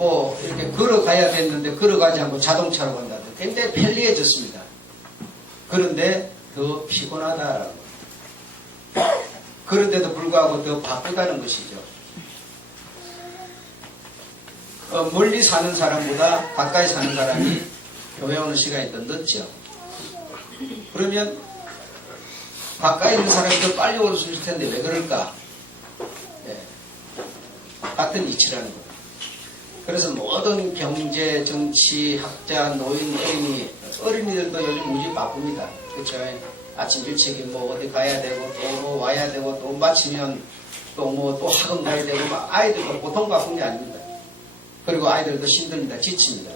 뭐 이렇게 걸어가야 됐는데 걸어가지 않고 자동차로 간다. 굉장히 편리해졌습니다. 그런데 더 피곤하다라는 거예요. 그런데도 불구하고 더 바쁘다는 것이죠. 멀리 사는 사람보다 가까이 사는 사람이 교회 오는 시간이 더 늦죠. 그러면 가까이 있는 사람이 더 빨리 올 수 있을 텐데 왜 그럴까? 네. 같은 이치라는 거예요. 그래서 모든 경제, 정치, 학자, 노인, 어린이들도 요즘 무지 바쁩니다. 그렇죠? 아침 일찍이 뭐 어디 가야 되고 또 와야 되고 또 마치면 또 뭐 또 학원 가야 되고 막 아이들도 보통 바쁜 게 아닙니다. 그리고 아이들도 힘듭니다. 지칩니다.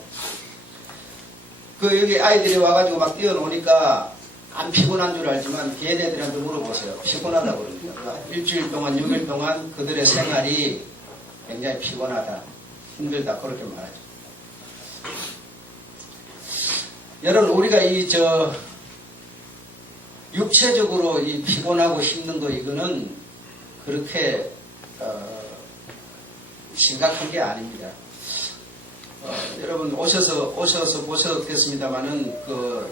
그 여기 아이들이 와가지고 막 뛰어노니까 안 피곤한 줄 알지만 걔네들한테 물어보세요. 피곤하다고 그럽니다. 일주일 동안 6일 동안 그들의 생활이 굉장히 피곤하다. 힘들다. 그렇게 말하죠. 여러분 우리가 육체적으로 이 피곤하고 힘든 거 이거는 그렇게 심각한 게 아닙니다. 여러분 오셔서 보셨겠습니다만은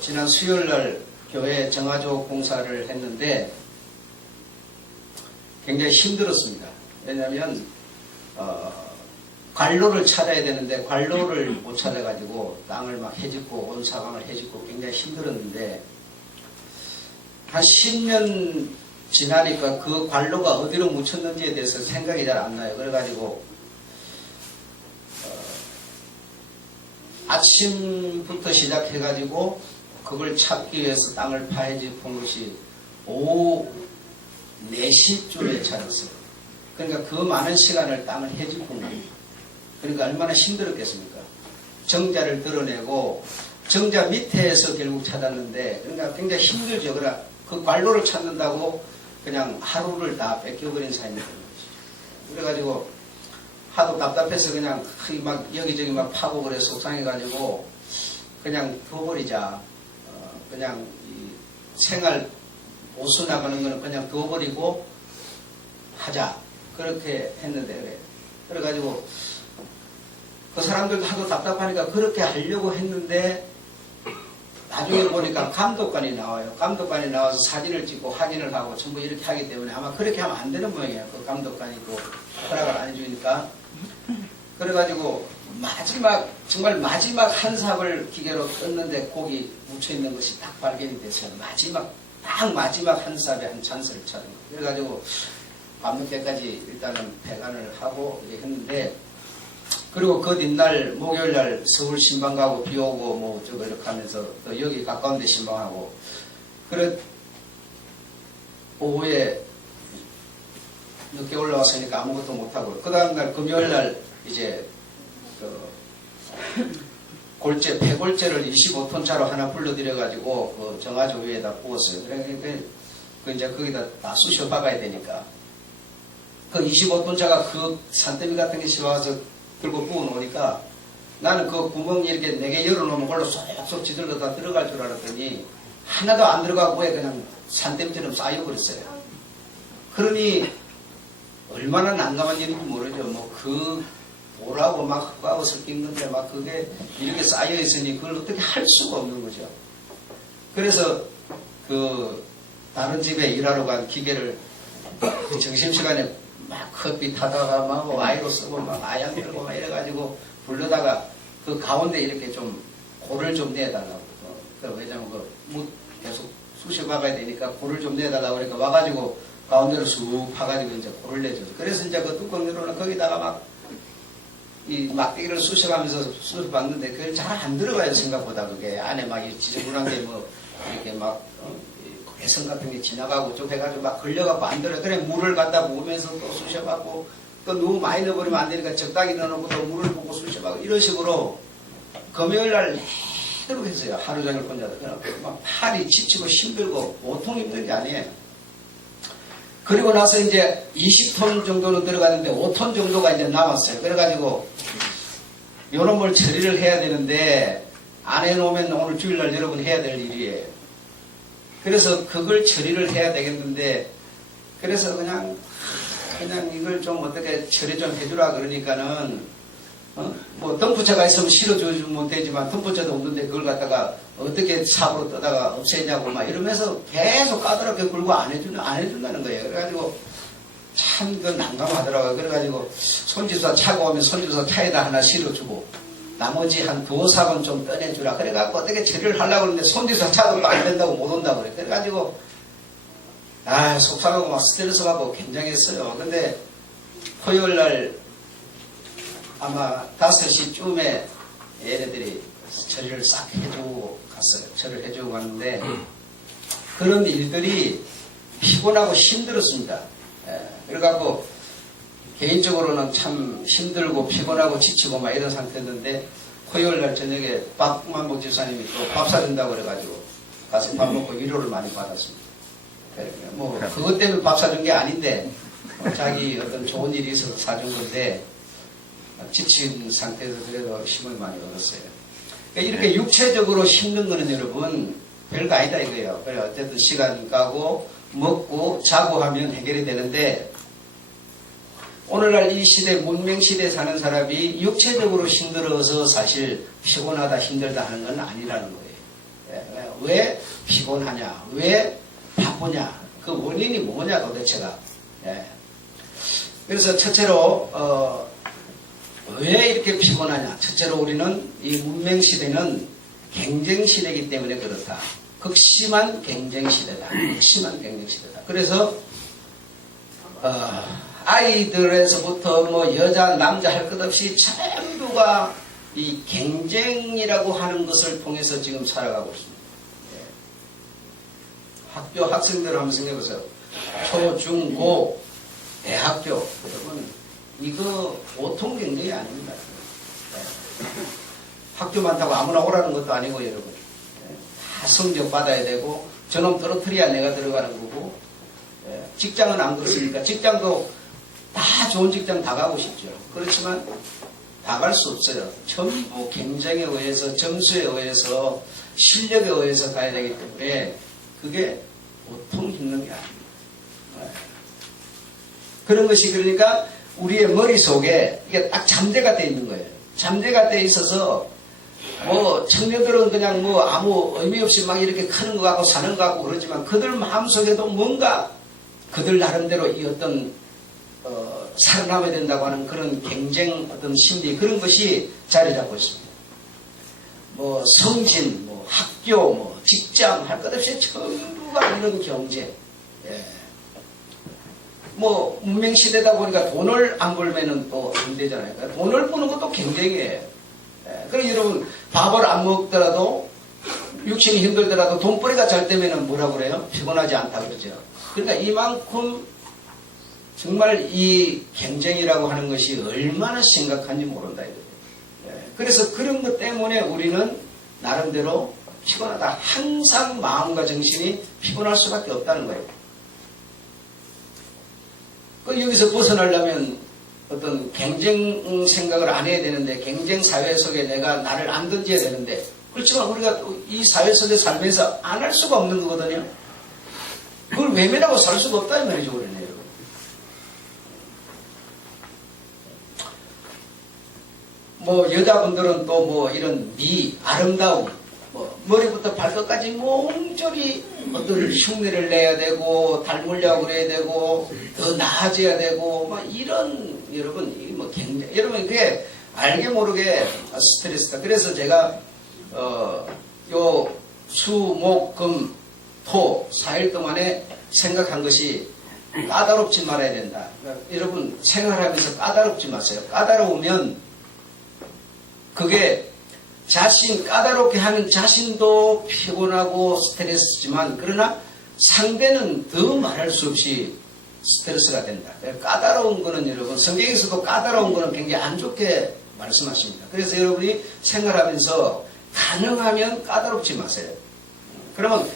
지난 수요일 날 교회 정화조 공사를 했는데 굉장히 힘들었습니다. 왜냐하면 관로를 찾아야 되는데 관로를 못 찾아가지고 땅을 막 해짓고 온 사방을 해짓고 굉장히 힘들었는데 한 10년 지나니까 그 관로가 어디로 묻혔는지에 대해서 생각이 잘 안 나요. 그래가지고 아침부터 시작해가지고 그걸 찾기 위해서 땅을 파헤집은 것이 오후 4시쯤에 찾았어요. 그러니까 그 많은 시간을 땅을 해집은 거예요. 그러니까 얼마나 힘들었겠습니까? 정자를 드러내고 정자 밑에서 결국 찾았는데 그러니까 굉장히 힘들죠. 그러나 그 관로를 찾는다고 그냥 하루를 다 뺏겨버린 사람이 되는 거죠. 그래가지고 하도 답답해서 그냥 막 여기저기 막 파고 그래 속상해가지고 그냥 둬버리자. 그냥 이 생활 오수 나가는 거는 그냥 둬버리고 하자. 그렇게 했는데 그래. 그래가지고 그 사람들도 하도 답답하니까 그렇게 하려고 했는데 나중에 보니까 감독관이 나와요. 감독관이 나와서 사진을 찍고 확인을 하고 전부 이렇게 하기 때문에 아마 그렇게 하면 안 되는 모양이에요. 그 감독관이 또 허락을 안 해주니까. 그래가지고 정말 마지막 한 삽을 기계로 떴는데 거기 묻혀있는 것이 딱 발견이 됐어요. 마지막 한 삽에 한 찬스를 찾은 거예요. 그래가지고 밤늦게까지 일단은 배관을 하고 했는데 그리고 그 뒷날 목요일날 서울 신방 가고 비 오고 뭐 저거 이렇게 하면서 또 여기 가까운 데 신방하고 그래 오후에 늦게 올라왔으니까 아무것도 못하고 그 다음날 금요일날 이제 골재 폐골재를 25톤 차로 하나 불러들여가지고 그 정화조 위에다 부었어요. 그러니까 그 이제 거기다 다 쑤셔 박아야 되니까 그 25톤 차가 그 산더미 같은 게 씌워서 들고 부어놓으니까 나는 그 구멍 이렇게 4개 열어놓으면 그걸로 쏙쏙 지들러 다 들어갈 줄 알았더니 하나도 안 들어가고 왜 그냥 산더미처럼 쌓여버렸어요. 그러니 얼마나 난감한 일인지 모르죠. 뭐 돌하고 막 흙하고 섞인 건데 막 그게 이렇게 쌓여있으니 그걸 어떻게 할 수가 없는 거죠. 그래서 다른 집에 일하러 간 기계를 점심시간에 막 커피 타다가 막 와이로 쓰고 막 아양 들고 막 이래가지고 불러다가 그 가운데 이렇게 좀 골을 좀 내달라고. 왜냐면 무 계속 쑤셔 박아야 되니까 골을 좀 내달라고 그러니까 와가지고 가운데로 쑥 파가지고 이제 골을 내줘서. 그래서 이제 그 뚜껑 열어놓은 거기다가 막 이 막대기를 쑤셔가면서 쑤셔 박는데 그게 잘 안 들어가요. 생각보다 그게 안에 막 지저분한 게 뭐 이렇게 막 배선 같은 게 지나가고 좀 해가지고 막 걸려갖고 안 들어요. 그래 물을 갖다 부으면서 또 쑤셔갖고 또 너무 많이 넣어버리면 안 되니까 적당히 넣어놓고 또 물을 붓고 쑤셔갖고 이런 식으로 금요일날 내도록 했어요. 하루 종일 혼자서. 막 팔이 지치고 힘들고 보통 힘든 게 아니에요. 그리고 나서 이제 20톤 정도는 들어갔는데 5톤 정도가 이제 남았어요. 그래가지고 요런 걸 처리를 해야 되는데 안 해놓으면 오늘 주일날 여러분 해야 될 일이에요. 그래서 그걸 처리를 해야 되겠는데 그래서 그냥 이걸 좀 어떻게 처리 좀 해주라 그러니까는 뭐 덤프차가 있으면 실어주면 되지만 덤프차도 없는데 그걸 갖다가 어떻게 삽으로 떠다가 없애냐고 막 이러면서 계속 까다롭게 굴고 안 해준다는 거예요. 그래가지고 참 그 난감하더라고요. 그래가지고 손지수사 차가 오면 손지수사 차에다 하나 실어주고 나머지 한 두어 삽은 좀 떠내주라. 그래갖고 어떻게 처리를 하려고 그러는데 손지수사 차도 안 된다고 못 온다고 그래. 그래가지고 속상하고 막 스트레스 받고 굉장했어요. 근데 토요일 날 아마 5시쯤에 얘네들이 처리를 싹 해주고 갔어요. 처리를 해주고 갔는데 그런 일들이 피곤하고 힘들었습니다. 그래갖고 개인적으로는 참 힘들고 피곤하고 지치고 막 이런 상태였는데 토요일 날 저녁에 박만복 지사님이 또 밥 사준다고 그래가지고 가서 밥 먹고 위로를 많이 받았습니다. 뭐 그것 때문에 밥 사준 게 아닌데 자기 어떤 좋은 일이 있어서 사준 건데 지친 상태에서 그래도 힘을 많이 얻었어요. 그러니까 이렇게 육체적으로 힘든 거는 여러분 별거 아니다 이거예요. 그래 어쨌든 시간 가고 먹고 자고 하면 해결이 되는데 오늘날 이 시대 문명시대에 사는 사람이 육체적으로 힘들어서 사실 피곤하다 힘들다 하는 건 아니라는 거예요. 왜 피곤하냐 왜 바쁘냐 그 원인이 뭐냐 도대체가. 그래서 첫째로 왜 이렇게 피곤하냐. 첫째로 우리는 이 문명시대는 경쟁시대이기 때문에 그렇다. 극심한 경쟁시대다. 극심한 경쟁시대다. 그래서 아이들에서부터 뭐 여자 남자 할 것 없이 전부가 이 경쟁이라고 하는 것을 통해서 지금 살아가고 있습니다. 학교 학생들 한번 생각해보세요. 초, 중, 고, 대학교 여러분 이거 보통 경쟁이 아닙니다. 학교 많다고 아무나 오라는 것도 아니고 여러분 다 성적 받아야 되고 저놈 떨어뜨려야 내가 들어가는 거고 직장은 안 그렇습니까? 직장도 다 좋은 직장 다 가고 싶죠. 그렇지만 다 갈 수 없어요. 전부 경쟁에 의해서 점수에 의해서 실력에 의해서 가야 되기 때문에 그게 보통 힘든 게 아닙니다. 그런 것이 그러니까 우리의 머릿속에 이게 딱 잠재가 되어 있는 거예요. 잠재가 되어 있어서 뭐 청년들은 그냥 뭐 아무 의미 없이 막 이렇게 크는 것 같고 사는 것 같고 그러지만 그들 마음속에도 뭔가 그들 나름대로 이 어떤 살아남아야 된다고 하는 그런 경쟁 어떤 심리 그런 것이 자리 잡고 있습니다. 뭐 성진, 뭐 학교, 뭐 직장 할 것 없이 전부가 이런 경제. 뭐 문명시대다 보니까 돈을 안 벌면은 또 안 되잖아요. 그러니까 돈을 버는 것도 경쟁이에요. 그럼 여러분 밥을 안 먹더라도 육신이 힘들더라도 돈벌이가 잘 되면은 뭐라고 그래요? 피곤하지 않다 그러죠. 그러니까 이만큼 정말 이 경쟁이라고 하는 것이 얼마나 심각한지 모른다 이거예요. 그래서 그런 것 때문에 우리는 나름대로 피곤하다. 항상 마음과 정신이 피곤할 수밖에 없다는 거예요. 여기서 벗어나려면 어떤 경쟁 생각을 안 해야 되는데 경쟁 사회 속에 내가 나를 안 던져야 되는데 그렇지만 우리가 또 이 사회 속에 살면서 안 할 수가 없는 거거든요. 그걸 외면하고 살 수가 없다 이 말이죠. 그러네 여러분. 뭐 여자분들은 또 뭐 이런 아름다움 뭐 머리부터 발끝까지 몸조리 어떤 흉내를 내야 되고 닮으려고 그래야 되고 더 나아져야 되고 막 이런 여러분 이게 뭐 굉장히 여러분 그게 알게 모르게 스트레스다. 그래서 제가 요 수, 목, 금, 토 4일 동안에 생각한 것이 까다롭지 말아야 된다. 그러니까 여러분 생활하면서 까다롭지 마세요. 까다로우면 그게 까다롭게 하는 자신도 피곤하고 스트레스지만 그러나 상대는 더 말할 수 없이 스트레스가 된다. 까다로운 거는 여러분 성경에서도 까다로운 거는 굉장히 안 좋게 말씀하십니다. 그래서 여러분이 생활하면서 가능하면 까다롭지 마세요. 그러면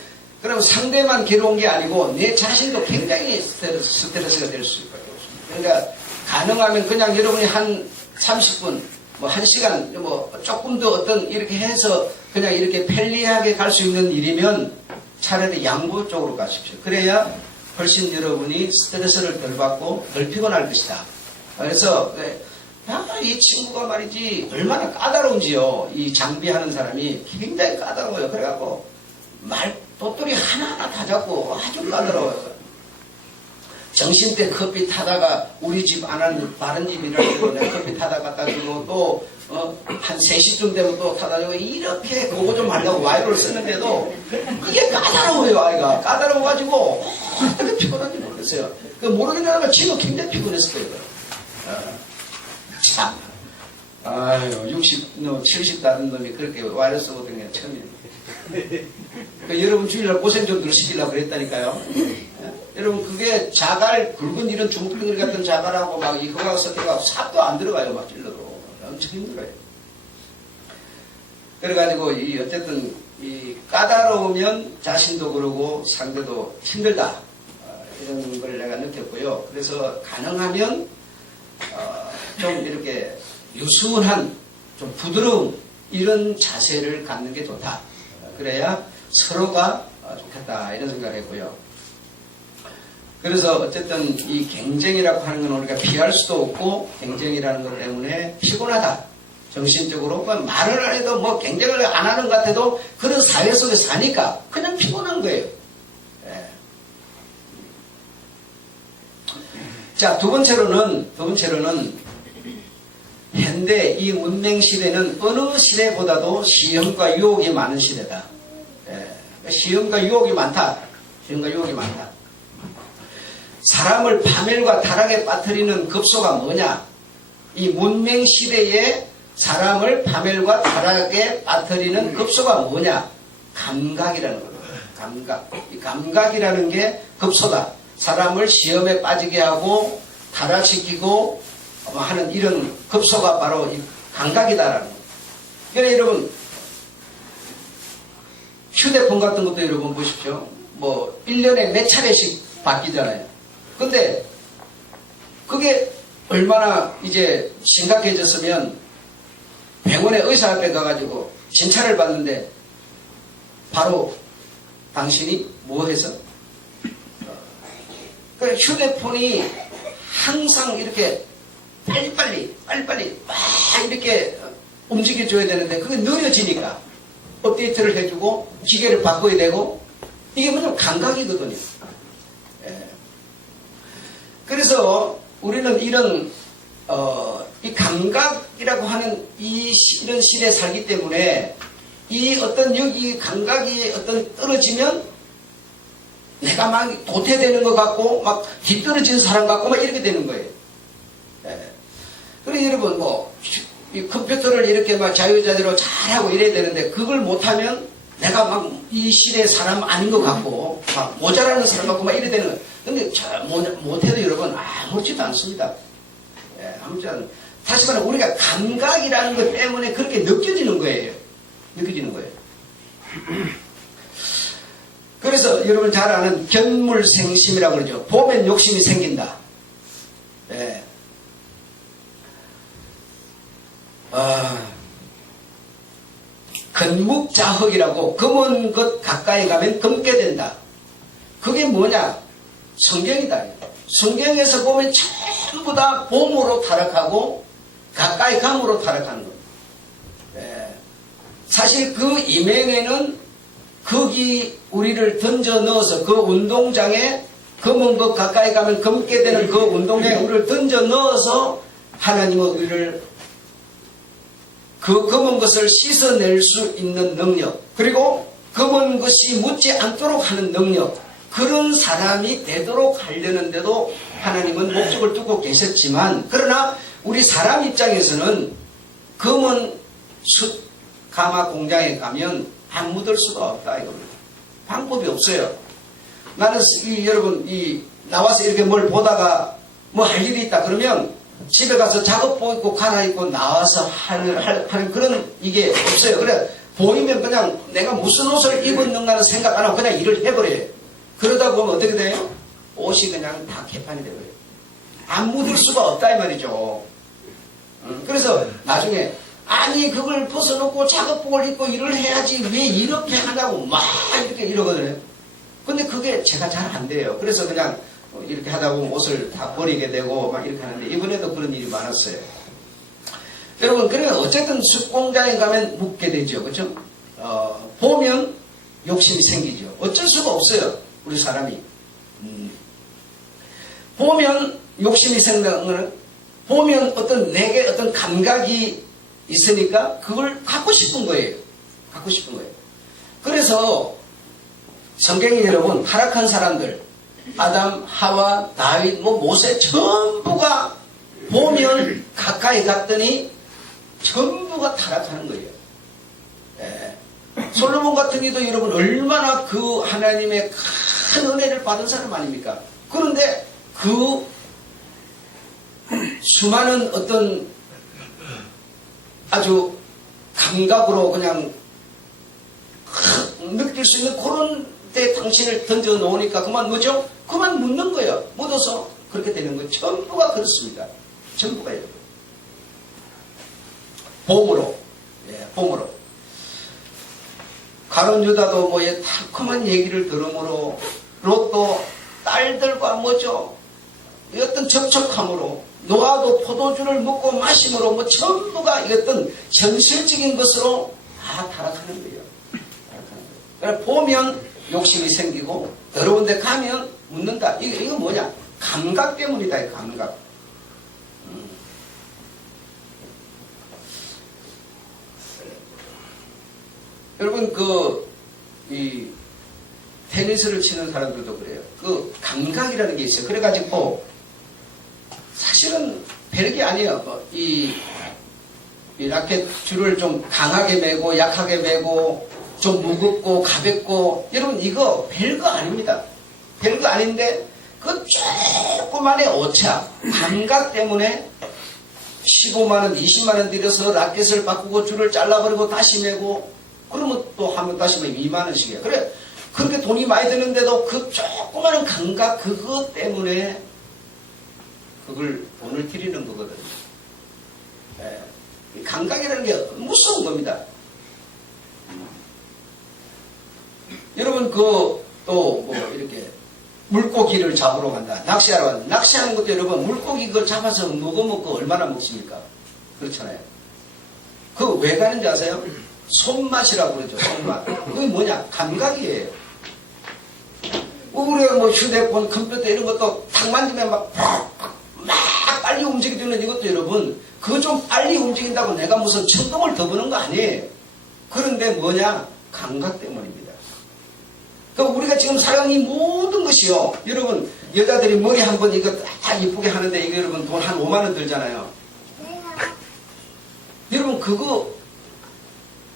상대만 괴로운 게 아니고 내 자신도 굉장히 스트레스가 될 수 있거든요. 그러니까 가능하면 그냥 여러분이 한 30분 뭐 1시간, 뭐 조금 더 어떤 이렇게 해서 그냥 이렇게 편리하게 갈 수 있는 일이면 차라리 양보 쪽으로 가십시오. 그래야 훨씬 여러분이 스트레스를 덜 받고 덜 피곤할 것이다. 그래서 이 친구가 말이지 얼마나 까다로운지요. 이 장비하는 사람이 굉장히 까다로워요. 그래갖고 도토리 하나하나 다 잡고 아주 까다로워요. 점심때 커피 타다가 우리 집 안 하는 다른 집이라고 내 커피 타다 갖다 주고 또 한 3시쯤 되면 또 타다 주고 이렇게 그거 좀 하려고 와이어를 쓰는데도 이게 까다로워요. 아이가 까다로워가지고 어떻게 피곤한지 모르겠어요. 그 모르겠다는 지도 굉장히 피곤했을 거예요. 참 아유 60, 70 다른 놈이 그렇게 와이어 쓰고 다니는 게 처음이에요. 여러분 주일날 고생 좀 덜 시키려고 그랬다니까요. 여러분 그게 자갈 굵은 이런 주먹덩어리 같은 자갈하고 막 이 흙하고 섞여가지고 삽도 안 들어가요. 막 찔러도 엄청 힘들어요. 그래가지고 어쨌든 이 까다로우면 자신도 그러고 상대도 힘들다 이런 걸 내가 느꼈고요. 그래서 가능하면 좀 이렇게 유순한 좀 부드러운 이런 자세를 갖는 게 좋다. 그래야 서로가 좋겠다 이런 생각을 했고요. 그래서 어쨌든 이 경쟁이라고 하는 건 우리가 피할 수도 없고 경쟁이라는 것 때문에 피곤하다. 정신적으로 말을 안 해도 뭐 경쟁을 안 하는 것 같아도 그런 사회 속에 사니까 그냥 피곤한 거예요. 예. 자, 두 번째로는 현대 이 문명 시대는 어느 시대보다도 시험과 유혹이 많은 시대다. 예. 시험과 유혹이 많다. 시험과 유혹이 많다. 사람을 파멸과 타락에 빠뜨리는 급소가 뭐냐? 이 문명 시대에 사람을 파멸과 타락에 빠뜨리는 급소가 뭐냐? 감각이라는 거예요. 감각. 이 감각이라는 게 급소다. 사람을 시험에 빠지게 하고 타락시키고 하는 이런 급소가 바로 이 감각이다라는 거예요. 그러니까 여러분 휴대폰 같은 것도 여러분 보십시오. 뭐 1년에 몇 차례씩 바뀌잖아요. 근데 그게 얼마나 이제 심각해졌으면 병원에 의사 앞에 가가지고 진찰을 받는데 바로 당신이 뭐 해서 그 휴대폰이 항상 이렇게 빨리빨리 막 이렇게 움직여줘야 되는데 그게 느려지니까 업데이트를 해주고 기계를 바꿔야 되고 이게 뭐냐면 감각이거든요. 그래서 우리는 이런 이 감각이라고 하는 이런 시대에 살기 때문에 이 어떤 여기 감각이 어떤 떨어지면 내가 막 도태되는 것 같고 막 뒤떨어진 사람 같고 막 이렇게 되는 거예요. 그래 여러분 이 컴퓨터를 이렇게 막 자유자재로 잘하고 이래야 되는데 그걸 못하면 내가 막 이 시대의 사람 아닌 것 같고 막 모자라는 사람 같고 막 이래 되는 거예요. 근데 못해도 여러분 아무렇지도 않습니다. 아무렇지 않아요. 다시 말하면 우리가 감각이라는 것 때문에 그렇게 느껴지는 거예요. 그래서 여러분 잘 아는 견물생심이라고 그러죠. 보면 욕심이 생긴다. 건묵자흑이라고 검은 것 가까이 가면 검게 된다. 그게 뭐냐? 성경이다. 성경에서 보면 전부 다 봄으로 타락하고 가까이 감으로 타락하는 거예요. 사실 그 이면에는 거기 우리를 던져 넣어서 그 운동장에 검은 것 가까이 가면 검게 되는 그 운동장에 우리를 던져 넣어서 하나님은 우리를 그 검은 것을 씻어낼 수 있는 능력, 그리고 검은 것이 묻지 않도록 하는 능력, 그런 사람이 되도록 하려는데도 하나님은 목적을 두고 계셨지만, 그러나 우리 사람 입장에서는 검은 숯 가마 공장에 가면 안 묻을 수가 없다 이겁니다. 방법이 없어요. 나는 여러분 나와서 이렇게 뭘 보다가 뭐 할 일이 있다 그러면 집에 가서 작업복 입고 갈아입고 나와서 하는 그런 이게 없어요. 그래 보이면 그냥 내가 무슨 옷을 입었는가는 생각 안 하고 그냥 일을 해버려요. 그러다 보면 어떻게 돼요? 옷이 그냥 다 개판이 되버려요. 안 묻을 수가 없다 이 말이죠. 그래서 나중에 아니 그걸 벗어놓고 작업복을 입고 일을 해야지 왜 이렇게 하냐고 막 이렇게 이러거든요. 근데 그게 제가 잘 안 돼요. 그래서 그냥 이렇게 하다 보면 옷을 다 버리게 되고 막 이렇게 하는데 이번에도 그런 일이 많았어요. 여러분, 그러면 어쨌든 숲공장에 가면 묻게 되죠. 그죠? 보면 욕심이 생기죠. 어쩔 수가 없어요. 우리 사람이. 보면 욕심이 생기는 거는 보면 어떤 내게 어떤 감각이 있으니까 그걸 갖고 싶은 거예요. 갖고 싶은 거예요. 그래서 성경에 여러분 타락한 사람들 아담, 하와, 다윗, 모세 전부가 보면 가까이 갔더니 전부가 타락하는 거예요. 예. 솔로몬 같은 경우도 여러분 얼마나 그 하나님의 큰 은혜를 받은 사람 아닙니까? 그런데 그 수많은 어떤 아주 감각으로 그냥 느낄 수 있는 그런 데 당신을 던져 놓으니까 그만 뭐죠? 그만 묻는 거예요. 묻어서 그렇게 되는 거예요. 전부가 그렇습니다. 전부가요. 봄으로. 예, 봄으로. 가룟 유다도 뭐에 달콤한 얘기를 들으므로 롯도 딸들과 뭐죠? 어떤 접촉함으로 노아도 포도주를 먹고 마심으로 뭐 전부가 어떤 현실적인 것으로 다 타락하는 거예요. 그래서 보면 욕심이 생기고 더러운 데 가면 묻는다. 이거 뭐냐? 감각 때문이다. 감각. 여러분 이 테니스를 치는 사람들도 그래요. 그 감각이라는 게 있어요. 그래가지고 사실은 별게 아니에요. 이 라켓 줄을 좀 강하게 매고 약하게 매고 좀 무겁고 가볍고 여러분 이거 별거 아닙니다. 별거 아닌데 그 조그만의 오차 감각 때문에 15만원 20만원 들여서 라켓을 바꾸고 줄을 잘라버리고 다시 매고 그러면 또 하면 다시 매면 2만원씩이에요. 그래 그렇게 돈이 많이 드는데도 그 조그마한 감각 그것 때문에 그걸 돈을 들이는 거거든요. 예. 감각이라는 게 무서운 겁니다. 여러분 또 뭐 이렇게 물고기를 잡으러 간다. 낚시하러 간다. 낚시하는 것도 여러분 물고기 그걸 잡아서 먹고 얼마나 먹습니까? 그렇잖아요. 그거 왜 가는지 아세요? 손맛이라고 그러죠. 손맛. 그게 뭐냐? 감각이에요. 우리가 뭐 휴대폰, 컴퓨터 이런 것도 탁 만지면 막 빨리 움직이는 이것도 여러분 그거 좀 빨리 움직인다고 내가 무슨 천둥을 더 부는 거 아니에요. 그런데 뭐냐? 감각 때문입니다. 그러니까 우리가 지금 사용이 모든 것이요. 여러분 여자들이 머리 한번 이거 다 이쁘게 하는데 이거 여러분 돈 한 5만원 들잖아요. 여러분 그거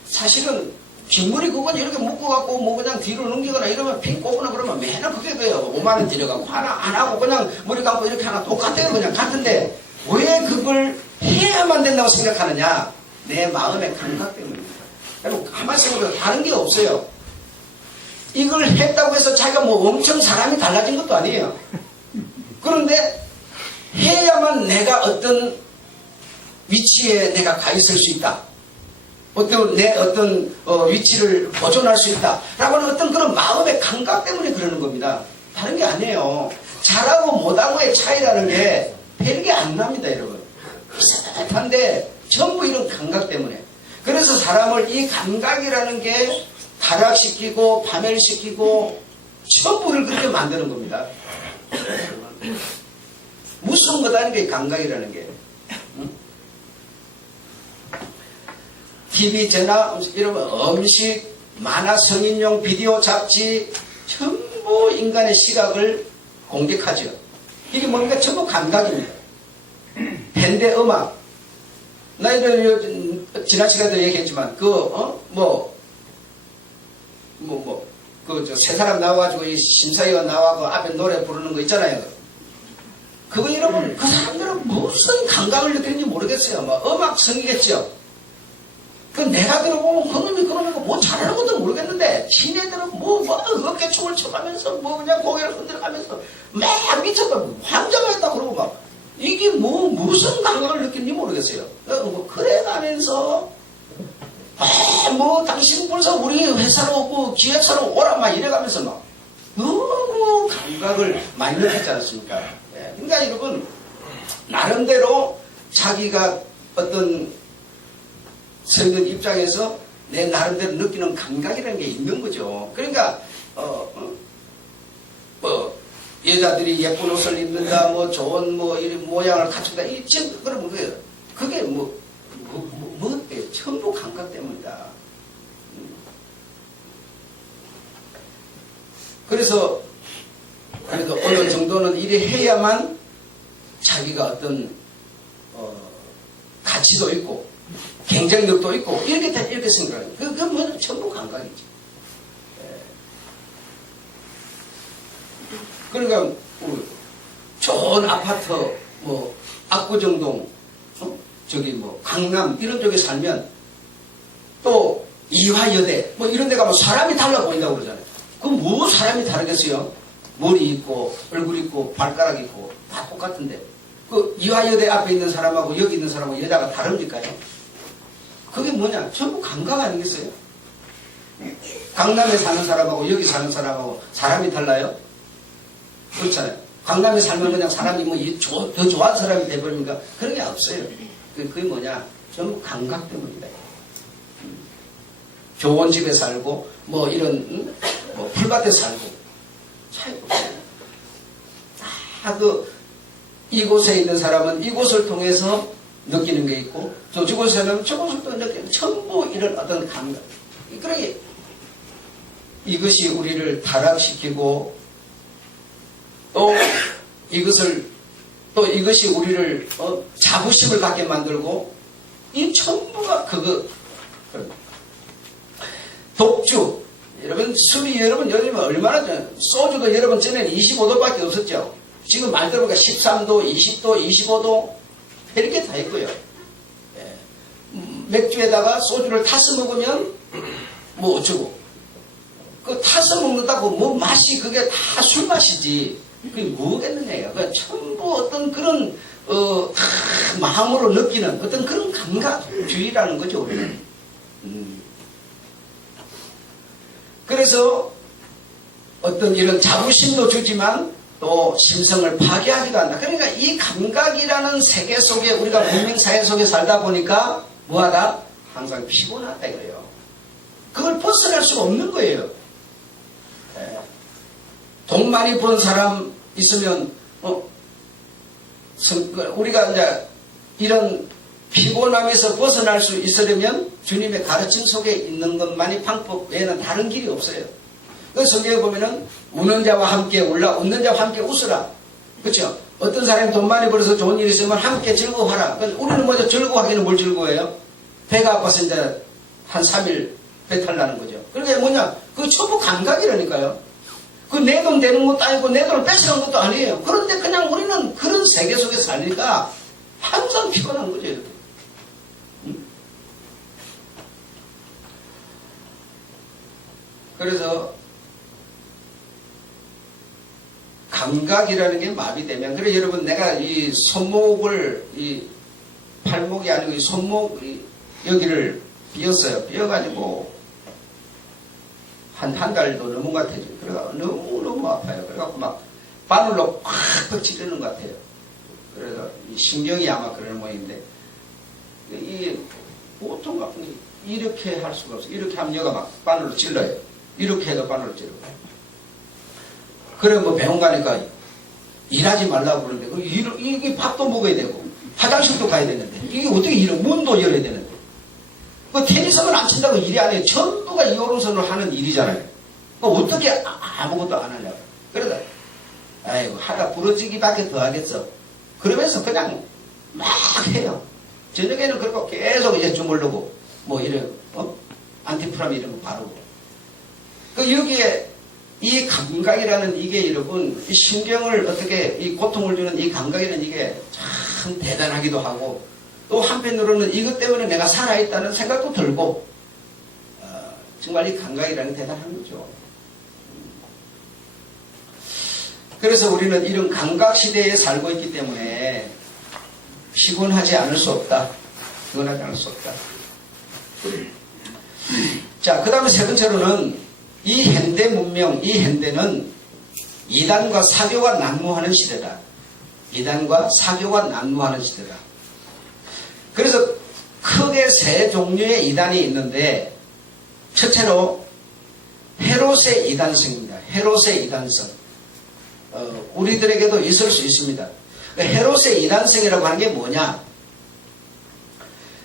사실은 빗물이 그건 이렇게 묶어갖고 뭐 그냥 뒤로 넘기거나 이러면 핀 꼽거나 그러면 맨날 그게 돼요. 5만원 들여갖고 하나 안 하고 그냥 머리 감고 이렇게 하나 똑같아요. 그냥 같은데 왜 그걸 해야만 된다고 생각하느냐? 내 마음의 감각 때문입니다. 여러분 가만히 생각해보면 다른 게 없어요. 이걸 했다고 해서 자기가 뭐 엄청 사람이 달라진 것도 아니에요. 그런데 해야만 내가 어떤 위치에 내가 가 있을 수 있다. 내 어떤 위치를 보존할 수 있다. 라고 하는 어떤 그런 마음의 감각 때문에 그러는 겁니다. 다른 게 아니에요. 잘하고 못하고의 차이라는 게 별게 안 납니다, 여러분. 비슷한데 전부 이런 감각 때문에. 그래서 사람을 이 감각이라는 게 타락시키고 파멸시키고 전부를 그렇게 만드는 겁니다. 무서운 거다는 게 감각이라는 게. TV, 전화, 여러분 음식, 만화, 성인용 비디오, 잡지 전부 인간의 시각을 공격하죠. 이게 뭡니까? 전부 감각입니다. 밴드 음악. 나 지난 시간에도 얘기했지만 세 사람 나와가지고 이 심사위원 나와서 앞에 노래 부르는 거 있잖아요. 그거 여러분 그 사람들은 무슨 감각을 느끼는지 모르겠어요. 뭐 음악성이겠죠. 그 내가 들어보면 그놈이 그러는 거 뭐 잘하는 것도 모르겠는데 지네들은 뭐 어깨춤을 춰가면서 뭐 그냥 고개를 흔들어가면서 막 미쳤다 환장을 했다 그러고 막 이게 무슨 감각을 느끼는지 모르겠어요. 그래가면서 뭐 당신 벌써 우리 회사로 오고 기획사로 오라 막 이래가면서 막 너무 감각을 많이 느꼈지 않습니까? 그러니까 여러분 나름대로 자기가 어떤 있는 입장에서 내 나름대로 느끼는 감각이라는 게 있는 거죠. 그러니까 여자들이 예쁜 옷을 입는다, 뭐 좋은 뭐 이런 모양을 갖춘다, 이 지금 그러면 그게 전부 감각 때문이다. 그래서 어느 정도는 이래 해야만 자기가 어떤 가치도 있고 경쟁력도 있고 이렇게 생각해요. 그건 뭐 전부 감각이지. 그러니까 좋은 아파트 뭐 압구정동 저기 뭐 강남 이런 쪽에 살면 또 이화여대 뭐 이런 데 가면 사람이 달라 보인다고 그러잖아요. 그럼 뭐 사람이 다르겠어요? 머리 있고 얼굴 있고 발가락 있고 다 똑같은데 그 이화여대 앞에 있는 사람하고 여기 있는 사람하고 여자가 다릅니까요? 그게 뭐냐? 전부 감각 아니겠어요? 강남에 사는 사람하고 여기 사는 사람하고 사람이 달라요? 그렇잖아요. 강남에 살면 그냥 사람이 뭐 더 좋아하는 사람이 돼버립니까? 그런 게 없어요. 그게 뭐냐? 전부 감각 때문이다. 좋은 집에 살고 뭐 이런 뭐 풀밭에 살고 차이가 없어요. 이곳에 있는 사람은 이곳을 통해서 느끼는 게 있고 저곳에는 저곳을 또 느끼는 전부 이런 어떤 감각. 그러게 이것이 우리를 타락시키고 또 이것이 우리를 자부심을 갖게 만들고 이 전부가 독주 여러분 술이 여러분 얼마나 소주도 여러분 전에는 25도밖에 없었죠. 지금 말 들어보니까 13도, 20도, 25도 이렇게 다 있고요. 맥주에다가 소주를 타서 먹으면 뭐 어쩌고 그 타서 먹는다고 뭐 맛이 그게 다 술 맛이지 그게 뭐겠느냐. 그 전부 어떤 그런 마음으로 느끼는 어떤 그런 감각주의라는 거죠. 우리는. 그래서 어떤 이런 자부심도 주지만 또 심성을 파괴하기도 한다. 그러니까 이 감각이라는 세계 속에 우리가 문명사회 속에 살다 보니까 뭐하다? 항상 피곤하다 그래요. 그걸 벗어날 수가 없는 거예요. 돈 많이 번 사람 있으면 우리가 이제 이런 피곤함에서 벗어날 수 있으려면 주님의 가르침 속에 있는 것만이 방법 외에는 다른 길이 없어요. 그 성경에 보면은 우는 자와 함께 울라, 웃는 자와 함께 웃으라. 그렇죠? 어떤 사람이 돈 많이 벌어서 좋은 일이 있으면 함께 즐거워하라. 우리는 먼저 즐거워하기는 뭘 즐거워해요? 배가 아파서 이제 한 3일 배탈 나는 거죠. 그러니까 뭐냐? 그 전부 감각이라니까요. 그 내 돈 되는 것도 아니고 내 돈을 뺏어간 것도 아니에요. 그런데 그냥 우리는 그런 세계 속에 살니까 항상 피곤한 거죠. 이렇게. 그래서 감각이라는 게 마비되면 그래 여러분 내가 이 손목을 이 팔목이 아니고 이 손목 여기를 비었어요. 비어가지고 한 달도 넘은 것 같아요. 그래가 너무 아파요. 그래갖고 막 바늘로 콱 찌르는 것 같아요. 그래서 이 신경이 아마 그런 모양인데 이 보통 같은 게 이렇게 할 수가 없어요. 이렇게 하면 여가 막 바늘로 찔러요. 이렇게 해도 바늘로 찔러요. 그래 뭐 병원 가니까 일하지 말라고 그러는데 이게 밥도 먹어야 되고 화장실도 가야 되는데 이게 어떻게 문도 열어야 되는데 그 테니스는 안 친다고 일이 아니에요. 전부가 이 오른손으로 하는 일이잖아요. 어떻게 아무것도 안 하냐고. 그러다 아이고 하다 부러지기밖에 더 하겠어. 그러면서 그냥 막 해요. 저녁에는 그렇고 계속 이제 주물르고 뭐 이런 안티프라미 이런 거 바르고 그 여기에 이 감각이라는 이게 여러분 이 신경을 어떻게 이 고통을 주는 이 감각이라는 이게 참 대단하기도 하고 또 한편으로는 이것 때문에 내가 살아있다는 생각도 들고 정말 이 감각이라는 게 대단한 거죠. 그래서 우리는 이런 감각 시대에 살고 있기 때문에 피곤하지 않을 수 없다. 피곤하지 않을 수 없다. 자, 그 다음에 세 번째로는 이 현대 문명, 이 현대는 이단과 사교가 난무하는 시대다. 이단과 사교가 난무하는 시대다. 그래서 크게 세 종류의 이단이 있는데, 첫째로 헤롯의 이단성입니다. 헤롯의 이단성. 우리들에게도 있을 수 있습니다. 헤롯의 이단성이라고 하는 게 뭐냐?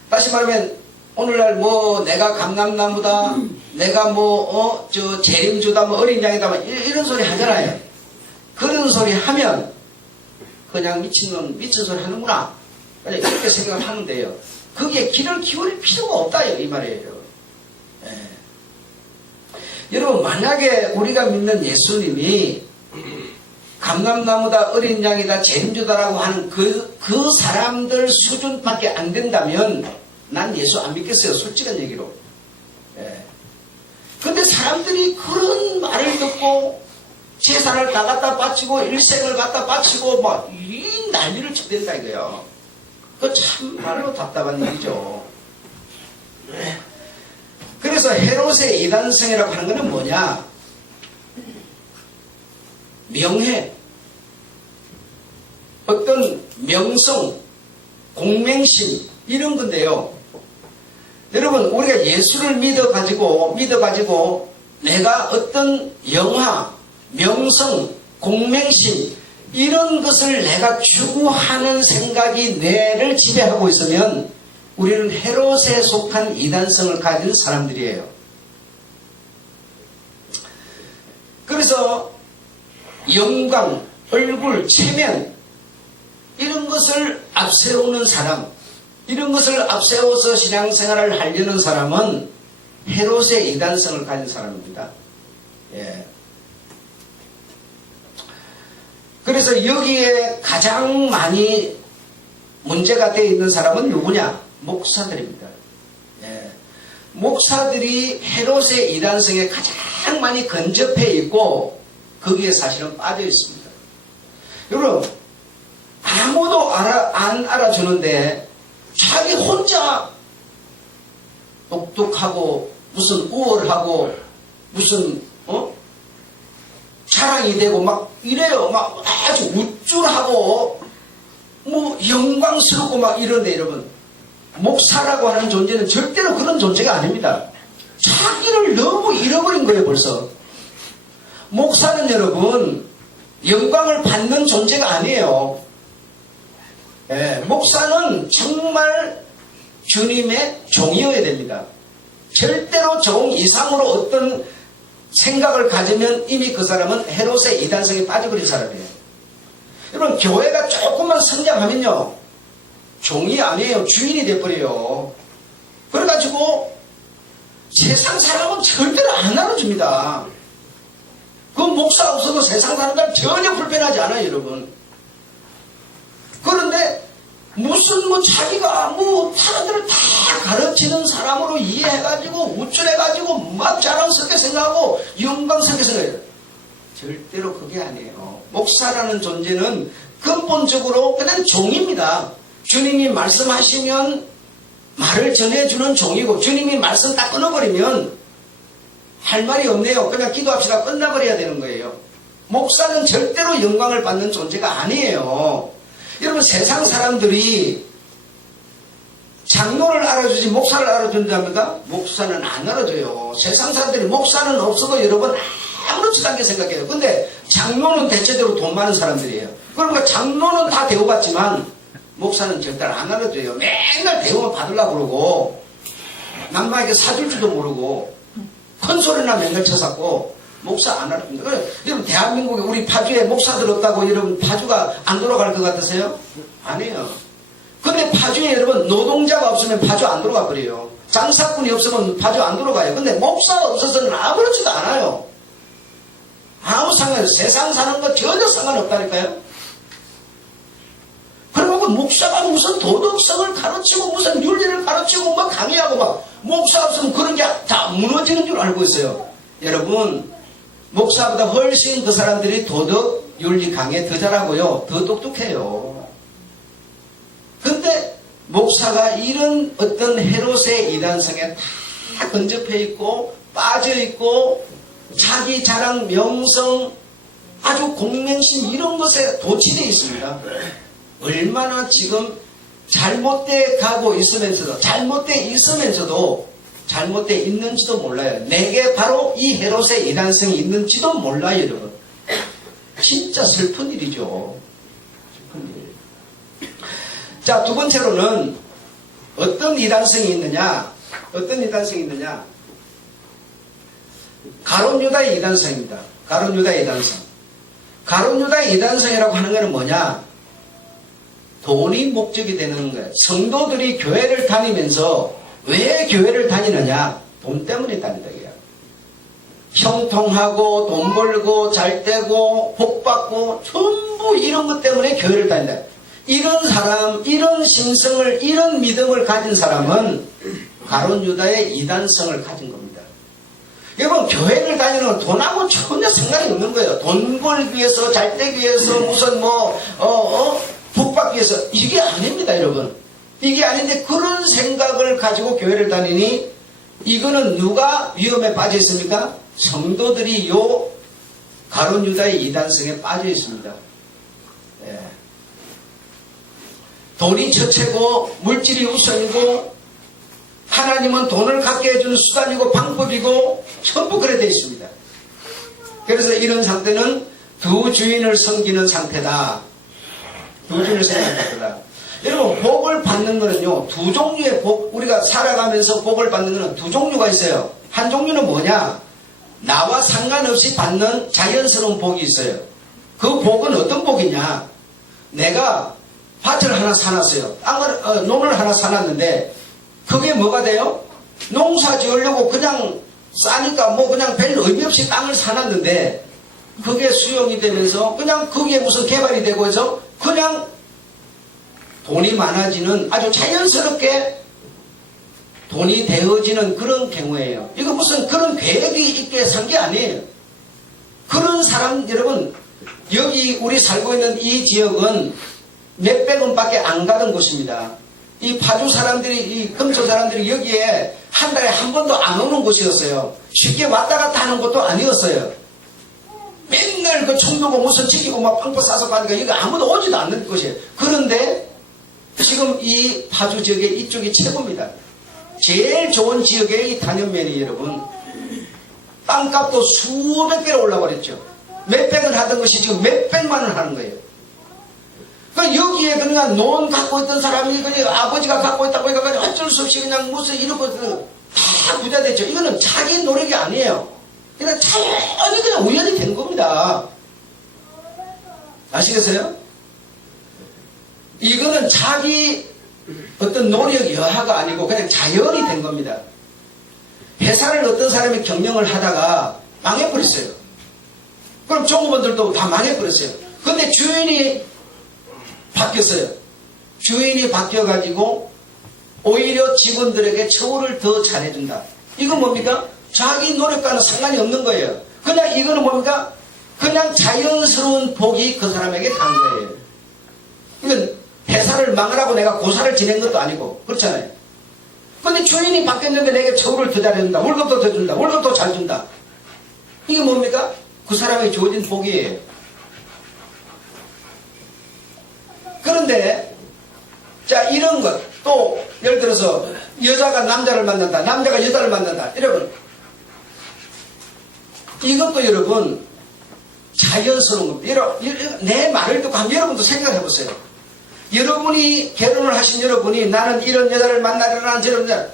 다시 말하면 오늘날 내가 감람나무다, 내가 재림주다, 어린 양이다, 이런 소리 하잖아요. 그런 소리 하면 그냥 미친 소리 하는구나, 이렇게 생각을 하면 돼요. 거기에 귀를 기울일 필요가 없다, 이 말이에요. 예. 여러분, 만약에 우리가 믿는 예수님이 감람나무다, 어린 양이다, 재림주다라고 하는 그 사람들 수준밖에 안 된다면 난 예수 안 믿겠어요. 솔직한 얘기로. 예. 근데 사람들이 그런 말을 듣고 재산을 다 갖다 바치고 일생을 갖다 바치고 이 난리를 쳐댄다 이거요. 그 참말로 답답한 일이죠. 예. 그래서 헤롯의 이단성이라고 하는 것은 뭐냐? 명예, 어떤 명성, 공맹심, 이런 건데요. 여러분, 우리가 예수를 믿어가지고 내가 어떤 영화, 명성, 공맹심, 이런 것을 내가 추구하는 생각이 뇌를 지배하고 있으면 우리는 헤롯에 속한 이단성을 가진 사람들이에요. 그래서 영광, 얼굴, 체면, 이런 것을 앞세우는 사람, 이런 것을 앞세워서 신앙생활을 하려는 사람은 헤롯의 이단성을 가진 사람입니다. 예. 그래서 여기에 가장 많이 문제가 되어 있는 사람은 누구냐? 목사들입니다. 예. 목사들이 헤롯의 이단성에 가장 많이 근접해 있고 거기에 사실은 빠져 있습니다. 여러분, 아무도 안 알아주는데 자기 혼자 똑똑하고 무슨 우월하고 무슨 자랑이 되고 막 이래요. 막 아주 우쭐하고 영광스럽고 막 이런데, 여러분, 목사라고 하는 존재는 절대로 그런 존재가 아닙니다. 자기를 너무 잃어버린 거예요. 벌써 목사는, 여러분, 영광을 받는 존재가 아니에요. 예, 목사는 정말 주님의 종이어야 됩니다. 절대로 종 이상으로 어떤 생각을 가지면 이미 그 사람은 헤롯의 이단성에 빠져버린 사람이에요. 여러분, 교회가 조금만 성장하면요, 종이 아니에요. 주인이 돼버려요. 그래가지고 세상 사람은 절대로 안 알아줍니다. 그 목사 없어도 세상 사람들 전혀 불편하지 않아요, 여러분. 그런데 무슨 자기가 사람들을 다 가르치는 사람으로 이해해가지고 우쭐해가지고 막 자랑스럽게 생각하고 영광스럽게 생각해요. 절대로 그게 아니에요. 목사라는 존재는 근본적으로 그냥 종입니다. 주님이 말씀하시면 말을 전해주는 종이고, 주님이 말씀 딱 끊어버리면 할 말이 없네요. 그냥 기도합시다 끝나버려야 되는 거예요. 목사는 절대로 영광을 받는 존재가 아니에요. 여러분, 세상 사람들이 장로를 알아주지 목사를 알아준답니까? 목사는 안 알아줘요. 세상 사람들이 목사는 없어도 여러분 아무렇지도 않게 생각해요. 근데 장로는 대체적으로 돈 많은 사람들이에요. 그러니까 장로는 다 대우받지만 목사는 절대 안 알아줘요. 맨날 대우만 받으려고 그러고 남방에게 사줄 줄도 모르고 큰 소리나 맨날 쳐잡고 목사 안 알아줍니다. 여러분, 대한민국에 우리 파주에 목사들 없다고 여러분 파주가 안 돌아갈 것 같으세요? 아니에요. 근데 파주에 여러분 노동자가 없으면 파주 안 돌아가 버려요. 장사꾼이 없으면 파주 안 돌아가요. 근데 목사가 없어서는 아무렇지도 않아요. 아무 상관없어요. 세상 사는 거 전혀 상관없다니까요. 그리고 목사가 무슨 도덕성을 가르치고 무슨 윤리를 가르치고 막 강의하고 막 목사 없으면 그런 게 다 무너지는 줄 알고 있어요. 여러분, 목사보다 훨씬 그 사람들이 도덕, 윤리 강의 더 잘하고요. 더 똑똑해요. 근데 목사가 이런 어떤 헤롯의 이단성에 다 근접해 있고 빠져 있고 자기 자랑, 명성, 아주 공맹심 이런 것에 도취되어 있습니다. 얼마나 지금 잘못돼 가고 있으면서도, 잘못돼 있는지도 몰라요. 내게 바로 이 헤롯의 이단성이 있는지도 몰라요, 여러분. 진짜 슬픈 일이죠. 슬픈 일. 자, 두 번째로는 어떤 이단성이 있느냐? 가룟 유다의 이단성입니다. 가룟 유다의 이단성. 가룟 유다의 이단성이라고 하는 것은 뭐냐? 돈이 목적이 되는 거예요. 성도들이 교회를 다니면서 왜 교회를 다니느냐? 돈 때문에 다닌다. 형통하고 돈 벌고 잘 되고 복 받고 전부 이런 것 때문에 교회를 다닌다. 이런 사람, 이런 신성을, 이런 믿음을 가진 사람은 가룟 유다의 이단성을 가진 겁니다. 여러분, 교회를 다니는 건 돈하고 전혀 상관이 없는 거예요. 돈 벌기 위해서, 잘 되기 위해서, 무슨 복 받기 위해서. 이게 아닙니다, 여러분. 이게 아닌데 그런 생각을 가지고 교회를 다니니 이거는 누가 위험에 빠져 있습니까? 성도들이 요 가룟 유다의 이단성에 빠져 있습니다. 예. 돈이 첫째고 물질이 우선이고 하나님은 돈을 갖게 해주는 수단이고 방법이고 전부 그래 되어 있습니다. 그래서 이런 상태는 두 주인을 섬기는 상태다. 두 주인을 섬기는 상태다. 여러분, 복을 받는 거는요, 두 종류의 복, 우리가 살아가면서 복을 받는 거는 두 종류가 있어요. 한 종류는 뭐냐? 나와 상관없이 받는 자연스러운 복이 있어요. 그 복은 어떤 복이냐? 내가 밭을 하나 사놨어요. 논을 하나 사놨는데, 그게 뭐가 돼요? 농사 지으려고 그냥 싸니까 그냥 별 의미 없이 땅을 사놨는데, 그게 수용이 되면서 그냥 그게 무슨 개발이 되고 해서 그냥 돈이 많아지는 아주 자연스럽게 돈이 되어지는 그런 경우예요. 이거 무슨 그런 계획이 있게 산 게 아니에요. 그런 사람, 여러분, 여기 우리 살고 있는 이 지역은 몇백 원밖에 안 가던 곳입니다. 이 파주 사람들이, 이 금초 사람들이 여기에 한 달에 한 번도 안 오는 곳이었어요. 쉽게 왔다 갔다 하는 곳도 아니었어요. 맨날 그 총 들고 무슨 지키고 막 빵빵 싸서 가니까 여기 아무도 오지도 않는 곳이에요. 그런데 지금 이 파주 지역에 이쪽이 최고입니다. 제일 좋은 지역의 이 단연면이 여러분, 땅값도 수백 배로 올라버렸죠. 몇백원 하던 것이 지금 몇백만 원 하는 거예요. 그러니까 여기에 그냥 논 갖고 있던 사람이 그냥 아버지가 갖고 있다고 해가지고 어쩔 수 없이 그냥 무슨 이런 것들 다 부자 됐죠. 이거는 자기 노력이 아니에요. 그냥 자연히 그냥 우연히 된 겁니다. 아시겠어요? 이거는 자기 어떤 노력 여하가 아니고 그냥 자연이 된 겁니다. 회사를 어떤 사람이 경영을 하다가 망해버렸어요. 그럼 종업원들도 다 망해버렸어요. 근데 주인이 바뀌었어요. 주인이 바뀌어가지고 오히려 직원들에게 처우를 더 잘해준다. 이건 뭡니까? 자기 노력과는 상관이 없는 거예요. 그냥 이거는 뭡니까? 그냥 자연스러운 복이 그 사람에게 간 거예요. 이건 회사를 망하라고 내가 고사를 지낸 것도 아니고 그렇잖아요. 근데 주인이 바뀌었는데 내게 처우를 더 잘해준다. 월급도 더 준다. 월급도 잘 준다. 이게 뭡니까? 그 사람에게 주어진 복이에요. 그런데 자, 이런 것 또 예를 들어서 여자가 남자를 만난다. 남자가 여자를 만난다. 여러분, 이것도 여러분 자연스러운 겁니다. 내 말을 듣고 한번 여러분도 생각해 보세요. 여러분이 결혼을 하신 여러분이 나는 이런 여자를 만나려나 저런 여자,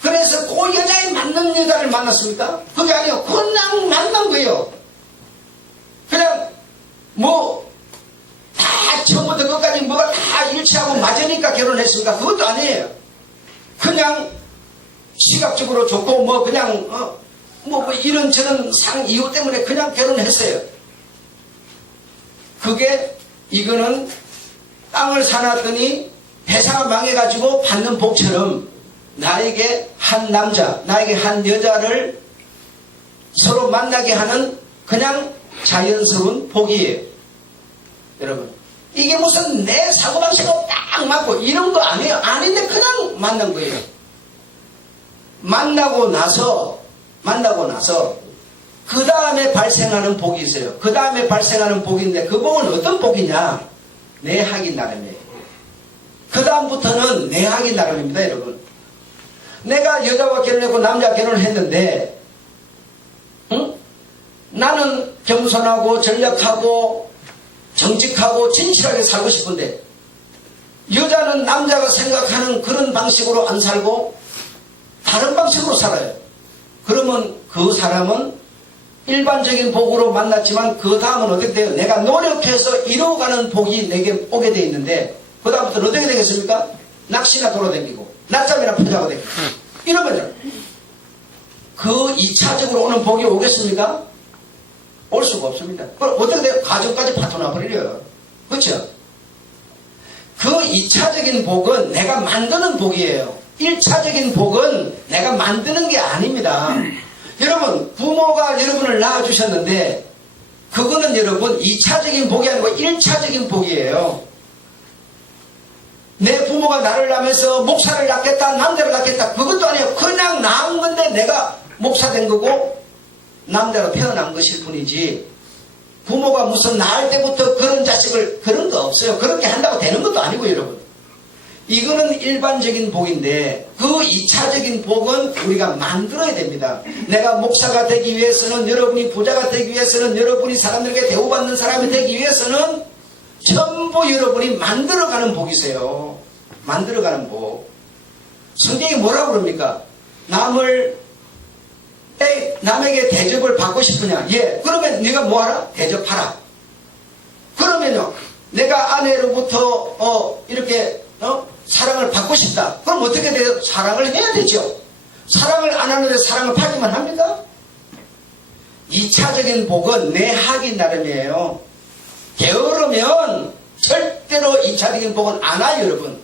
그래서 그 여자에 맞는 여자를 만났습니까? 그게 아니에요. 그냥 만난 거예요. 그냥 다 처음부터 끝까지 뭐가 다 일치하고 맞으니까 결혼했습니까? 그것도 아니에요. 그냥 시각적으로 좋고 그냥 이런저런 이유 때문에 그냥 결혼했어요. 그게 이거는 땅을 사놨더니 회사가 망해가지고 받는 복처럼 나에게 한 남자, 나에게 한 여자를 서로 만나게 하는 그냥 자연스러운 복이에요. 여러분, 이게 무슨 내 사고방식하고 딱 맞고 이런 거 아니에요. 아닌데 그냥 만난 거예요. 만나고 나서 그 다음에 발생하는 복이 있어요. 그 다음에 발생하는 복인데 그 복은 어떤 복이냐? 내 하기 나름이에요. 그 다음부터는 내 하기 나름입니다, 여러분. 내가 여자와 결혼했고 남자와 결혼을 했는데, 응? 나는 겸손하고 전략하고 정직하고 진실하게 살고 싶은데, 여자는 남자가 생각하는 그런 방식으로 안 살고 다른 방식으로 살아요. 그러면 그 사람은 일반적인 복으로 만났지만 그 다음은 어떻게 돼요? 내가 노력해서 이루어가는 복이 내게 오게 돼 있는데 그 다음부터는 어떻게 되겠습니까? 낚시나 돌아다니고 낮잠이나 푸자고 되고 이러면 그 2차적으로 오는 복이 오겠습니까? 올 수가 없습니다. 그럼 어떻게 돼요? 가정까지 파토나 버리려요. 그렇죠? 그 2차적인 복은 내가 만드는 복이에요. 1차적인 복은 내가 만드는 게 아닙니다. 여러분, 부모가 여러분을 낳아주셨는데 그거는 여러분 2차적인 복이 아니고 1차적인 복이에요. 내 부모가 나를 낳으면서 목사를 낳겠다, 남자를 낳겠다, 그것도 아니에요. 그냥 낳은 건데 내가 목사 된 거고 남자로 태어난 것일 뿐이지, 부모가 무슨 낳을 때부터 그런 자식을, 그런 거 없어요. 그렇게 한다고 되는 것도 아니고, 여러분. 이거는 일반적인 복인데 그 2차적인 복은 우리가 만들어야 됩니다. 내가 목사가 되기 위해서는, 여러분이 부자가 되기 위해서는, 여러분이 사람들에게 대우받는 사람이 되기 위해서는 전부 여러분이 만들어가는 복이세요. 만들어가는 복. 성경이 뭐라고 그럽니까? 남에게 대접을 받고 싶으냐? 예. 그러면 네가 뭐하라? 대접하라. 그러면요, 내가 아내로부터 이렇게 사랑을 받고 싶다. 그럼 어떻게 돼요? 사랑을 해야 되죠. 사랑을 안 하는데 사랑을 받기만 합니까? 2차적인 복은 내 하기 나름이에요. 게으르면 절대로 2차적인 복은 안 와요, 여러분.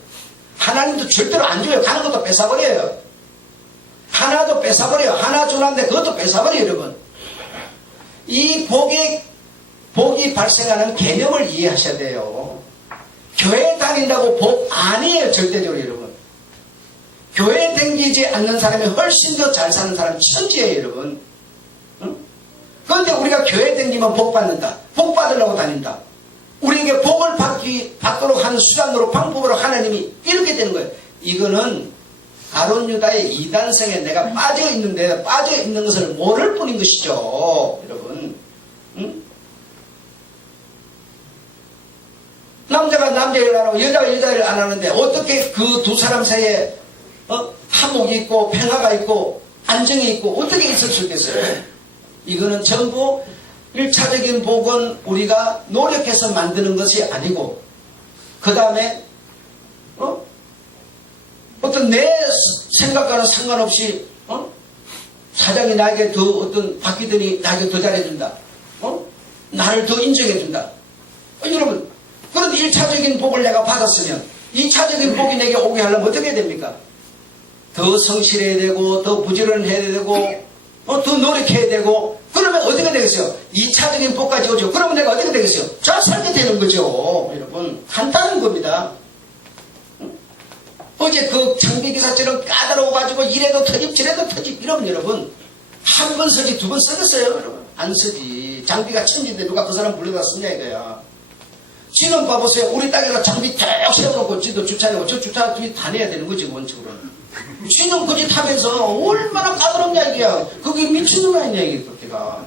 하나님도 절대로 안 줘요. 가는 것도 뺏어버려요. 하나도 뺏어버려요. 하나 주는데 그것도 뺏어버려요, 여러분. 이 복이 발생하는 개념을 이해하셔야 돼요. 교회 다닌다고 복 아니에요, 절대적으로, 여러분. 교회 다니지 않는 사람이 훨씬 더 잘 사는 사람이 천지예요, 여러분. 응? 그런데 우리가 교회 다니면 복 받는다. 복 받으려고 다닌다. 우리에게 복을 받도록 하는 수단으로, 방법으로 하나님이 이렇게 되는 거예요. 이거는 가룟 유다의 이단성에 내가 빠져있는데 빠져있는 것을 모를 뿐인 것이죠, 여러분. 응? 남자가 남자 일을 안 하고 여자가 여자 일을 안 하는데 어떻게 그 두 사람 사이에 화목이 있고 평화가 있고 안정이 있고 어떻게 있을 수 있겠어요? 이거는 전부 1차적인 복은 우리가 노력해서 만드는 것이 아니고, 그 다음에 어떤 내 생각과는 상관없이 사장이 나에게 더 바뀌더니 나에게 더 잘해준다. 나를 더 인정해준다. 여러분, 그런 1차적인 복을 내가 받았으면 2차적인 복이 내게 오게 하려면 어떻게 해야 됩니까? 더 성실해야 되고, 더 부지런해야 되고, 더 노력해야 되고, 그러면 어떻게 되겠어요? 2차적인 복까지 오죠. 그러면 내가 어떻게 되겠어요? 잘 살게 되는 거죠. 여러분, 간단한 겁니다. 어제 그 장비기사처럼 까다로워가지고 이래도 터집 저래도 터집 이러면 여러분 한 번 쓰지 두 번 쓰겠어요? 여러분 안 쓰지. 장비가 천지인데 누가 그 사람 불러다 쓰냐 이거야. 지금 봐보세요. 우리 땅에다 장비 쭉 세워놓고 지도 주차하고 저 주차 뒤에 다 내야 되는 거지 원칙으로는. 지는 그 짓 하면서 얼마나 까다롭냐 이게야. 그게 미친놈 아니냐 이게 그때가.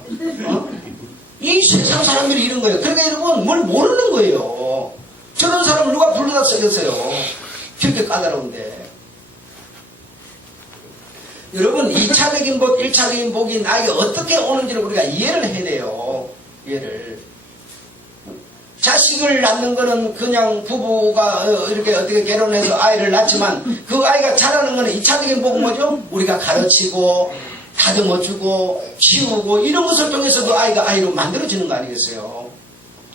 이 세상 사람들이 이런 거예요. 그러니까 여러분 뭘 모르는 거예요. 저런 사람을 누가 불러다 쓰겠어요. 그렇게 까다로운데. 여러분 2차적인 복, 1차적인 복이 나에게 어떻게 오는지를 우리가 이해를 해야 돼요. 이해를. 자식을 낳는 거는 그냥 부부가 이렇게 어떻게 결혼해서 아이를 낳지만 그 아이가 자라는 거는 2차적인 복은 뭐죠? 우리가 가르치고 다듬어주고 키우고 이런 것을 통해서 그 아이가 아이로 만들어지는 거 아니겠어요?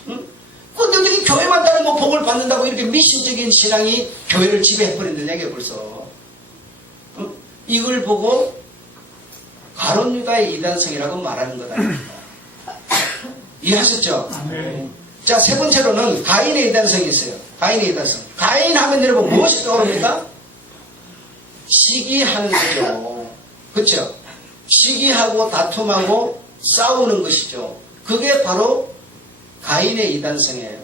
응? 근데 어떻게 교회만 다니면 복을 받는다고 이렇게 미신적인 신앙이 교회를 지배해버린다는 얘기예요, 벌써. 응? 이걸 보고 가룟 유다의 이단성이라고 말하는 것 아닙니까? 이해하셨죠? 네. 자, 세 번째로는 가인의 이단성이 있어요. 가인의 이단성. 가인 하면 여러분 무엇이 떠오릅니까? 시기하는 거죠. 그렇죠? 시기하고 다툼하고 싸우는 것이죠. 그게 바로 가인의 이단성이에요.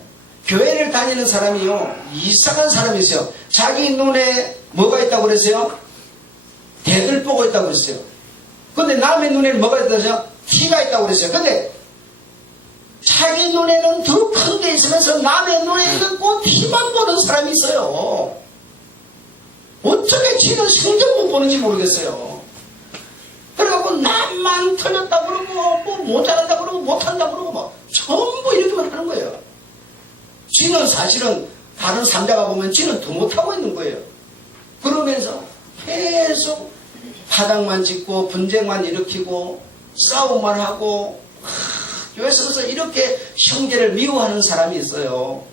교회를 다니는 사람이요, 이상한 사람이 있어요. 자기 눈에 뭐가 있다고 그랬어요? 대들 보고 있다고 그랬어요. 근데 남의 눈에는 뭐가 있다고 그랬어요? 티가 있다고 그랬어요. 근데 자기 눈에는 더 큰 게 있으면서 남의 눈에 있는 그 티만 보는 사람이 있어요. 어떻게 지는 성경 못 보는지 모르겠어요. 그래갖고 남만 틀렸다 그러고 뭐 모자란다 그러고 못한다 그러고 막 전부 이렇게만 하는 거예요. 지는 사실은 다른 삼자가 보면 지는 더 못하고 있는 거예요. 그러면서 계속 파당만 짓고 분쟁만 일으키고 싸움만 하고 교회 속에서 이렇게 형제를 미워하는 사람이 있어요.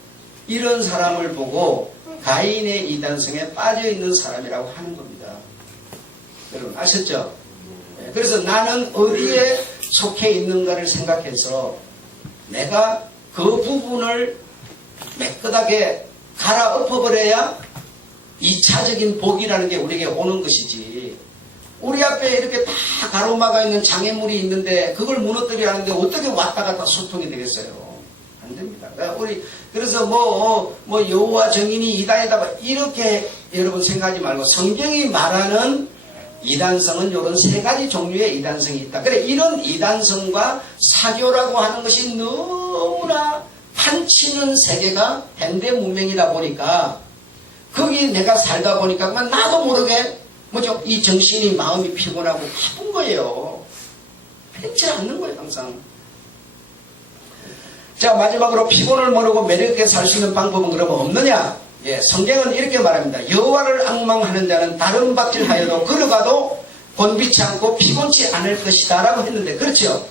이런 사람을 보고 가인의 이단성에 빠져있는 사람이라고 하는 겁니다. 여러분 아셨죠? 그래서 나는 어디에 속해 있는가를 생각해서 내가 그 부분을 매끄하게 갈아엎어버려야 2차적인 복이라는 게 우리에게 오는 것이지, 우리 앞에 이렇게 다 가로막아 있는 장애물이 있는데 그걸 무너뜨리라는데 어떻게 왔다 갔다 소통이 되겠어요? 안 됩니다. 그래서 여호와 정인이 이단이다 이렇게 여러분 생각하지 말고, 성경이 말하는 이단성은 이런 세 가지 종류의 이단성이 있다. 그래, 이런 이단성과 사교라고 하는 것이 너무나 판치는 세계가 현대 문명이다 보니까, 거기 내가 살다 보니까 나도 모르게 이 정신이, 마음이 피곤하고 바쁜 거예요. 편치 않는 거예요, 항상. 자, 마지막으로 피곤을 모르고 매력있게 살 수 있는 방법은 그러면 없느냐? 예, 성경은 이렇게 말합니다. 여호와를 앙망하는 자는 다른 밭일하여도 걸어가도 곤비치 않고 피곤치 않을 것이다 라고 했는데, 그렇죠?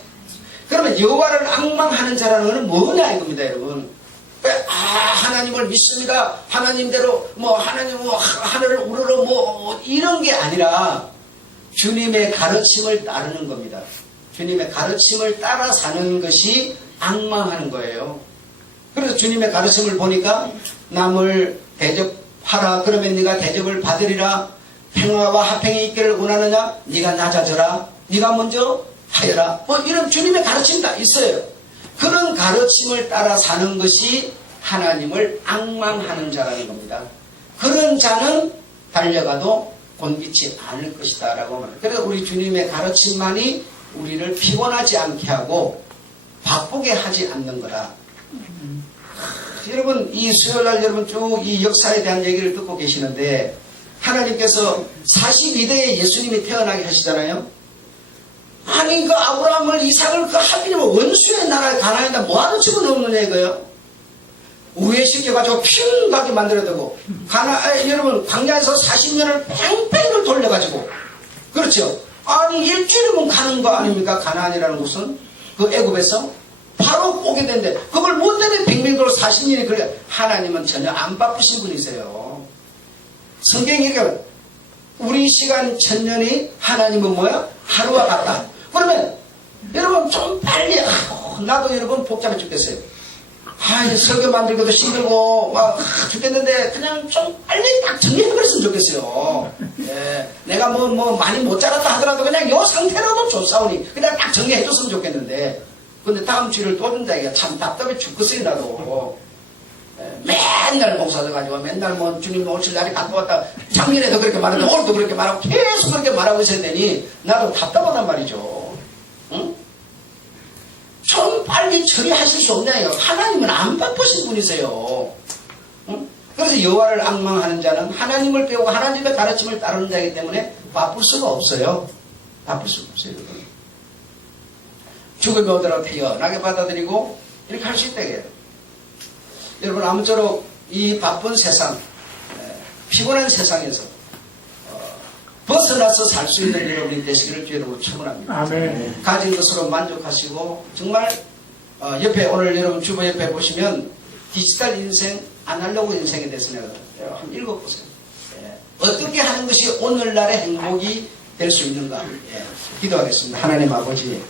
그러면 여호와를 앙망하는 자라는 것은 뭐냐 이겁니다, 여러분. 하나님을 믿습니다. 하나님대로 하나님 하늘을 우러러 이런 게 아니라 주님의 가르침을 따르는 겁니다. 주님의 가르침을 따라 사는 것이 앙망하는 거예요. 그래서 주님의 가르침을 보니까 남을 대접하라. 그러면 네가 대접을 받으리라. 평화와 화평이 있기를 원하느냐? 네가 낮아져라. 네가 먼저 하여라. 이런 주님의 가르침이 다 있어요. 그런 가르침을 따라 사는 것이 하나님을 앙망하는 자라는 겁니다. 그런 자는 달려가도 곤비치 않을 것이다 라고 말합니다. 그래서 우리 주님의 가르침만이 우리를 피곤하지 않게 하고 바쁘게 하지 않는 거라. 여러분, 이 수요일날 여러분 쭉 이 역사에 대한 얘기를 듣고 계시는데, 하나님께서 42대에 예수님이 태어나게 하시잖아요. 아니 그 아브라함을, 이삭을 그 하필이면 원수의 나라에 가나안에다 뭐하러 집어넣느냐 이거요. 우회시켜가지고 핑하게 만들어두고, 여러분 광야에서 40년을 뺑뺑이를 돌려가지고, 그렇죠? 아니 일주일이면 가는 거 아닙니까? 가나안이라는 곳은 그 애굽에서 바로 오게 된데, 그걸 못 때문에 빙빙돌 40년이 걸려. 하나님은 전혀 안 바쁘신 분이세요. 성경이 이렇게, 우리 시간 1000년이 하나님은 뭐야? 하루와 같다. 그러면 여러분 좀 빨리, 나도 여러분 복잡해 죽겠어요. 설교 만들기도 힘들고 죽겠는데 그냥 좀 빨리 딱 정리해버렸으면 좋겠어요. 예, 내가 많이 못 자랐다 하더라도 그냥 요 상태로도 좋사오니 그냥 딱 정리해줬으면 좋겠는데, 근데 다음 주를 또 준다 이게 참 답답해 죽겠어요. 나도 맨날 목사져가지고 맨날 주님 오실 날이 갖고 왔다, 작년에도 그렇게 말하고 오늘도 그렇게 말하고 계속 그렇게 말하고 있어야 되니 나도 답답하단 말이죠. 응? 좀 빨리 처리하실 수 없냐요. 하나님은 안 바쁘신 분이세요. 응? 그래서 여호와를 앙망하는 자는 하나님을 배우고 하나님의 가르침을 따르는 자이기 때문에 바쁠 수가 없어요. 바쁠 수가 없어요. 죽음이 오더라도 태연하게 받아들이고 이렇게 할 수 있다고요. 여러분 아무쪼록 이 바쁜 세상, 피곤한 세상에서 벗어나서 살 수 있는 여러분이 되시기를 주여로 축원합니다. 아멘. 가진 것으로 만족하시고 정말 옆에 오늘 여러분 주보 옆에 보시면 디지털 인생, 아날로그 인생에 대해서 내가 한번 읽어보세요. 어떻게 하는 것이 오늘날의 행복이 될 수 있는가. 기도하겠습니다. 하나님 아버지,